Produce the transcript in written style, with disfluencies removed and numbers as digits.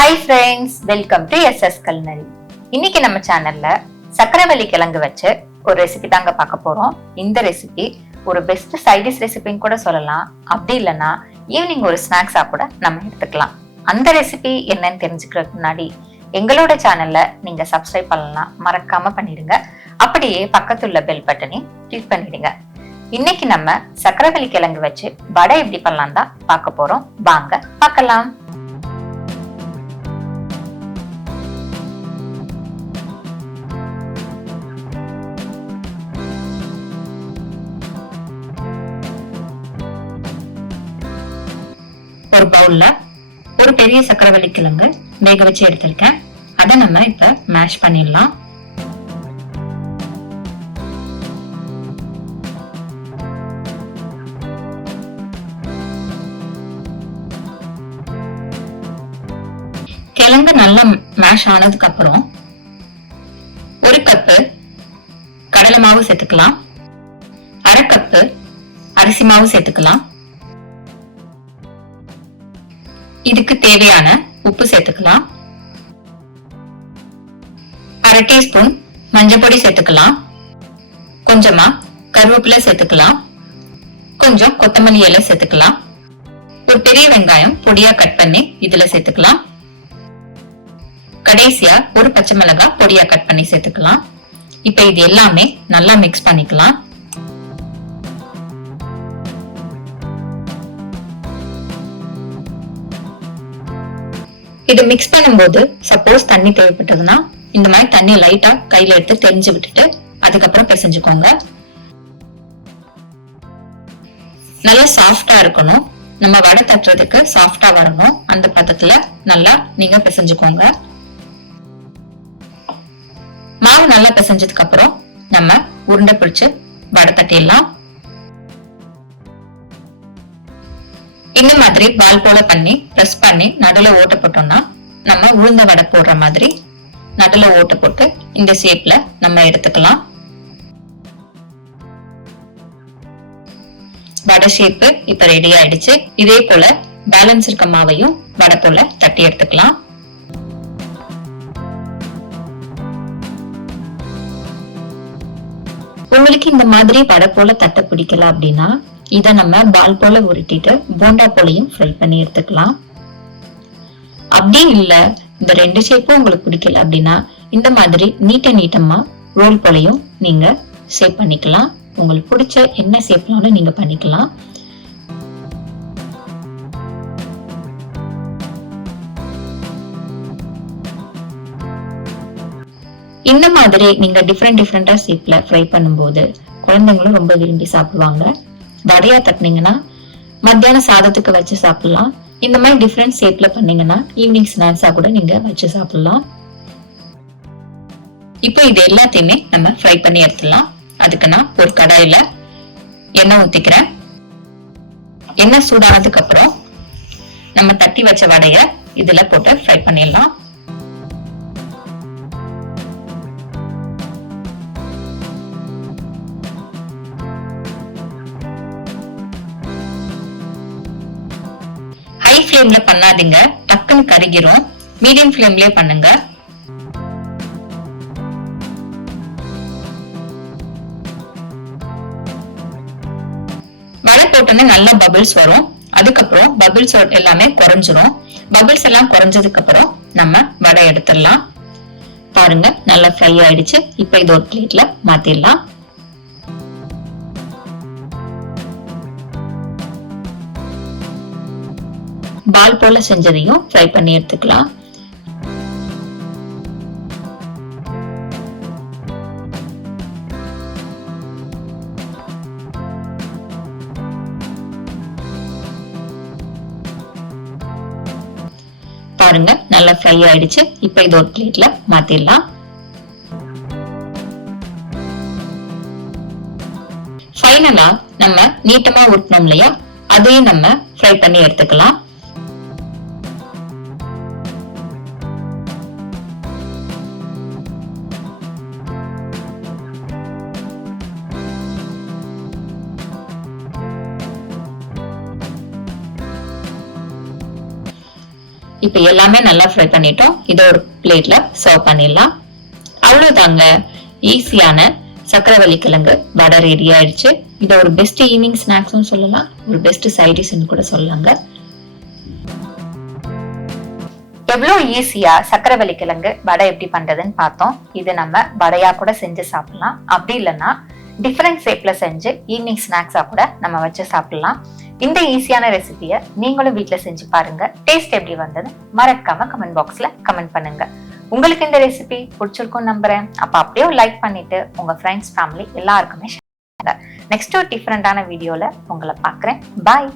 Hi friends, welcome to SS culinary. இன்னைக்கு நம்ம சேனல்ல சக்கரவள்ளி கிழங்கு வச்சு ஒரு ரெசிபி தாங்க பார்க்க போறோம். இந்த ரெசிபி ஒரு பெஸ்ட் சைடிஷ் ரெசிபின்னு கூட சொல்லலாம். அப்படி இல்லைன்னா ஈவினிங் ஒரு ஸ்நாக்ஸா கூட நம்ம எடுத்துக்கலாம். அந்த ரெசிபி என்னன்னு தெரிஞ்சுக்கிறதுக்கு முன்னாடி எங்களோட சேனல்ல நீங்க சப்ஸ்கிரைப் பண்ணலாம், மறக்காம பண்ணிடுங்க. அப்படியே பக்கத்துள்ள பெல் பட்டனையும் கிளிக் பண்ணிடுங்க. இன்னைக்கு நம்ம சக்கரவள்ளி கிழங்கு வச்சு வடை எப்படி பண்ணலாம் தான் பார்க்க போறோம். வாங்க பார்க்கலாம். ஒரு பவுல்ல ஒரு பெரிய சக்கரவள்ளி கிழங்கு வேக வச்சு எடுத்திருக்கேன். அதை நம்ம இப்ப மேஷ் பண்ணிடலாம். கிழங்கு நல்லா மேஷ் ஆனதுக்கு அப்புறம் ஒரு கப்பு கடலை மாவு சேர்த்துக்கலாம், அரை கப்பு அரிசி மாவு சேர்த்துக்கலாம், இதுக்கு தேவையான உப்பு சேர்த்துக்கலாம், அரை டீஸ்பூன் மஞ்சள் பொடி சேர்த்துக்கலாம், கொஞ்சமா கருவேப்பிலை சேர்த்துக்கலாம், கொஞ்சம் கொத்தமல்லி இலை சேர்த்துக்கலாம், ஒரு பெரிய வெங்காயம் பொடியா கட் பண்ணி இதுல சேர்த்துக்கலாம், கடைசியா ஒரு பச்சை மிளகாய் பொடியா கட் பண்ணி சேர்த்துக்கலாம். இப்ப இது எல்லாமே நல்லா மிக்ஸ் பண்ணிக்கலாம். இது மிக்ஸ் பண்ணும்போது சப்போஸ் தண்ணி தேவைப்பட்டதுன்னா இந்த மாதிரி தண்ணி லைட்டா கையில எடுத்து தெரிஞ்சு விட்டுட்டு அதுக்கப்புறம் பிசைஞ்சுக்கோங்க. நல்லா சாஃப்டா இருக்கணும், நம்ம வடை தட்டுறதுக்கு சாஃப்டா வரணும். அந்த பதத்துல நல்லா நீங்க பிசைஞ்சுக்கோங்க. மாவு நல்லா பிசைஞ்சதுக்கு அப்புறம் நம்ம உருண்டை பிடிச்சு வடை தட்டிடலாம். இந்த மாதிரி பால் போல பண்ணி பிரஸ் பண்ணி நடுல ஓட்ட போட்டோம்னா நம்ம உளுந்த வடை போடுற மாதிரி நடுல ஓட்ட போட்டு இந்த ஷேப்ல நம்ம எடுத்துக்கலாம். வடை ஷேப்பு இப்ப ரெடி ஆயிடுச்சு. இதே போல பேலன்ஸ் இருக்க மாவையும் வடை போல தட்டி எடுத்துக்கலாம். உங்களுக்கு இந்த மாதிரி வடை போல தட்ட பிடிக்கல அப்படின்னா இத நம்ம பால் போல உருட்டிட்டு போண்டா போலையும் ஃப்ரை பண்ணி எடுத்துக்கலாம். அப்படி இல்ல இந்த ரெண்டு ஷேப்பும் உங்களுக்கு பிடிக்கல அப்படின்னா இந்த மாதிரி நீட்டமா ரோல் போலையும் நீங்க ஷேப் பண்ணிக்கலாம். உங்களுக்கு பிடிச்ச என்ன ஷேப்லாலும் நீங்க பண்ணிக்கலாம். இந்த மாதிரி நீங்க டிஃப்ரெண்டா ஷேப்ல ஃப்ரை பண்ணும்போது குழந்தைங்களும் ரொம்ப விரும்பி சாப்பிடுவாங்க. வடையா தட்டினீங்கன்னா மத்தியானம் சாதத்துக்கு வச்சு சாப்பிடலாம். இந்த மாதிரி டிஃப்ரெண்ட் ஷேப்ல பண்ணீங்கன்னா ஈவினிங் ஸ்நாக்ஸா கூட நீங்க வச்சு சாப்பிடலாம். இப்போ இது எல்லாத்தையுமே நம்ம ஃப்ரை பண்ணி எடுத்துடலாம். அதுக்கு நான் ஒரு கடாயில எண்ணெய் ஊத்திக்கிறேன். எண்ணெய் சூடானதுக்கு அப்புறம் நம்ம தட்டி வச்ச வடைய இதுல போட்டு ஃப்ரை பண்ணிடலாம். ஹை ஃப்ளேம்ல பண்ணாதீங்க, டக்குன்னு கருகிரும். மீடியம் ஃப்ளேம்லயே பண்ணுங்க. வடை போட்டோன்னே நல்லா பபிள்ஸ் வரும். அதுக்கப்புறம் பபிள்ஸ் எல்லாமே குறைஞ்சிரும். பபிள்ஸ் எல்லாம் குறைஞ்சதுக்கு அப்புறம் நம்ம வடை எடுத்துடலாம். பாருங்க நல்லா ஃப்ரை ஆயிடுச்சு. இப்ப இது ஒரு பிளேட்ல மாத்திடலாம். பால் போல செஞ்சதையும் ஃப்ரை பண்ணி எடுத்துக்கலாம். பாருங்க நல்லா ஃப்ரை ஆயிடுச்சு. இப்ப இது ஒரு பிளேட்ல மாத்திடலாம். ஃபைனலா நம்ம நீட்டமா உருட்டணும் இல்லையா, அதையும் நம்ம ஃப்ரை பண்ணி எடுத்துக்கலாம். இப்ப எல்லாமே நல்லா ஃப்ரை பண்ணிட்டோம். இதை ஒரு பிளேட்ல சர்வ் பண்ணிடலாம். அவ்வளவுதாங்க, ஈஸியான சக்கரவள்ளி கிழங்கு வடை ரெடி ஆயிடுச்சு. இதை ஒரு பெஸ்ட் ஈவினிங் ஸ்நாக்ஸும் சொல்லலாம், ஒரு பெஸ்ட் சைட் டிஷ்னு கூட சொல்லலாங்க. எவ்வளவு ஈஸியா சக்கரவள்ளி கிழங்கு வடை எப்படி பண்றதுன்னு பார்த்தோம். இது நம்ம வடையா கூட செஞ்சு சாப்பிடலாம். அப்படி இல்லைன்னா டிஃபரெண்ட் ஷேப்ல செஞ்சு ஈவினிங் ஸ்நாக்ஸா கூட நம்ம வச்சு சாப்பிடலாம். இந்த ஈஸியான ரெசிபியை நீங்களும் வீட்ல செஞ்சு பாருங்க. டேஸ்ட் எப்படி வந்தது மறக்காம கமெண்ட் பாக்ஸ்ல கமெண்ட் பண்ணுங்க. உங்களுக்கு இந்த ரெசிபி பிடிச்சிருக்கும் நம்புறேன். அப்ப அப்படியே லைக் பண்ணிட்டு உங்க ஃப்ரெண்ட்ஸ், ஃபேமிலி எல்லாருக்குமே ஷேர் பண்ணுங்க. நெக்ஸ்ட் ஒரு டிஃபரெண்டான வீடியோல உங்களை பாக்குறேன். பாய்.